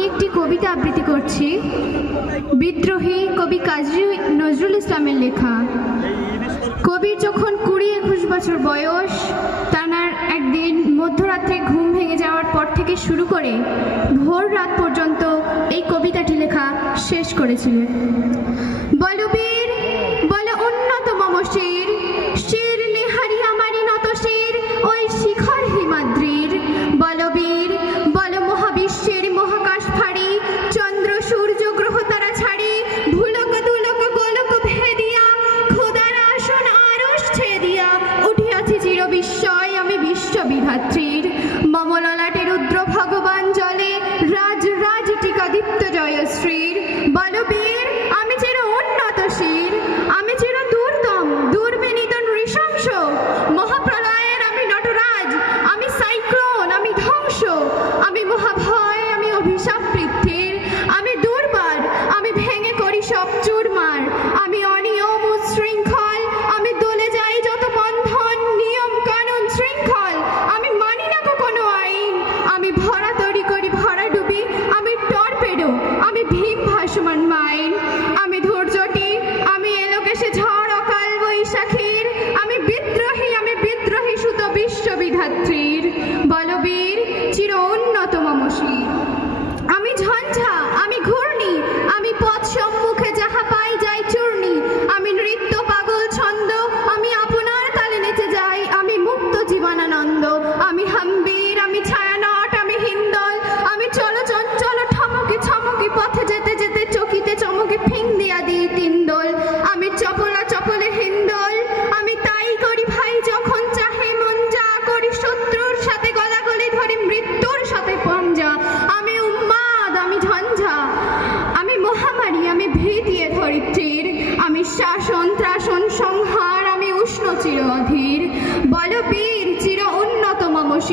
আমি একটি কবিতা আবৃত্তি করছি। বিদ্রোহী কবি কাজী নজরুল ইসলামের লেখা। কবির যখন কুড়ি একুশ বছর বয়স তানার একদিন মধ্যরাত্রে ঘুম ভেঙে যাওয়ার পর থেকে শুরু করে ভোর রাত পর্যন্ত এই কবিতাটি লেখা শেষ করেছিলেন। বলবীর, বল উন্নত মম জীবনানন্দ, আমি হাম্বির, আমি ছায়ানট, আমি হিন্দল, আমি চলো চঞ্চল ঠমকে ছমকে পথে যেতে যেতে চকিতে চমকে ফিং দিয়া দিই তিনদল। আমি চপলা চপলে হিন্দল, আমি তাই করি ভাই যখন চাহে মন যা, করি শত্রুর সাথে গলাগলি ধরি মৃত্যুর সাথে পঞ্জা। আমি উন্মাদ আমি ঝঞ্ঝা, আমি মহামারী, আমি ভীতিয়ে ধরিত্রীর। আমি শাসন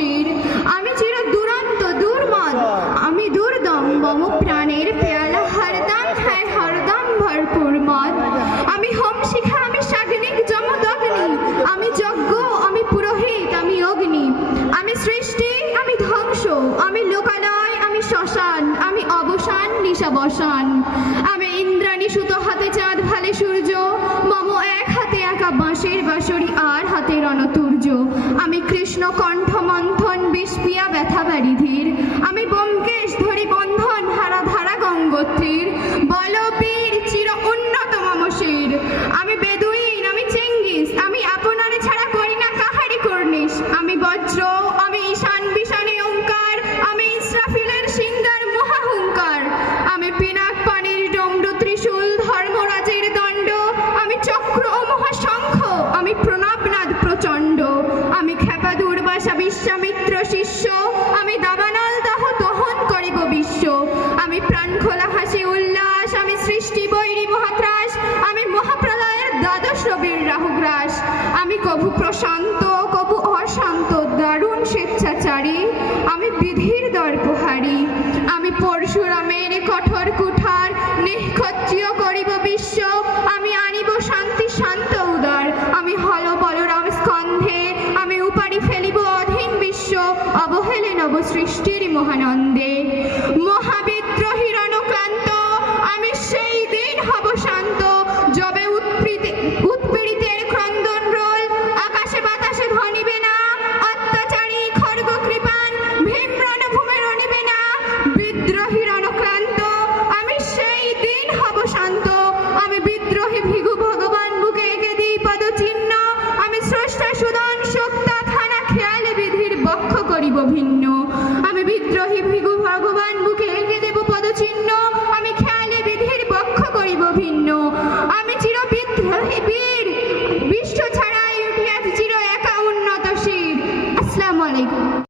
উন্নত আমি চির দুরন্ত, দুর্মদ। আমি দুর্দম, মম প্রাণের পেয়ালা। হরদম হ্যায় হরদম ভরপুর মদ। আমি হোম শিখা, আমি সাগ্নিক যমদগ্নি। আমি যজ্ঞ, আমি পুরোহিত, আমি অগ্নি। আমি সৃষ্টি, আমি ধ্বংস। আমি লোকালয়, আমি শ্মশান। আমি অবসান, নিশাবসান। আমি ইন্দ্রাণী সুতো হাতে চাঁদ, ভালে সূর্য। মম এক হাতে একা বাঁশের বাঁশরি, আর হাতে রণতুর্য আমি কৃষ্ণ কণ্ঠ মন্থন বিষপিয়া ব্যথা বারিধির আমি বোমকেশ ধরি বন্ধন হারা ধারা গঙ্গোত্রীর। বলবীর চির উন্নত মমশির আমি বেদুইন, আমি চেঙ্গিস, আমি আপনারে ছাড়া করি না কাহারি করনিস আমি বজ্র বিশ্বামিত্র শিষ্য, আমি দাবানল দাহ দহন করিব বিশ্ব। আমি প্রাণ খোলা হাসি উল্লাস, আমি সৃষ্টি বৈরী মহাত্রাস আমি মহাপ্রলয়ের দ্বাদশ রবির রাহুগ্রাস। আমি কভু প্রশান্ত, কভু অশান্ত, দারুণ স্বেচ্ছাচারী। আমি বিধির দর্পহারি। আমি পরশুরামের কঠোর কুঠার, নিষ্ক্ষত্রিয় মহানন্দে, মহাবিদ্রোহী রণক্লান্ত আমি সেই দিন হব শান্ত। যবে উৎপীড়িত উৎপীড়িতের ক্রন্দন রোল, আকাশে বাতাসে ধ্বনিবে না। অত্যাচারী খর্গ কৃপান, ভীম রণভূমে রণিবে না। বিদ্রোহী রণক্লান্ত আমি সেই দিন হব শান্ত। আমি বিদ্রোহী ভিগু ভগবান বুকে এঁকে দিই পদচিহ্ন। আমি স্রষ্টা সুদন শক্তা থানা খেয়ালে, বিধির বক্ষ করিব ভিন্ন।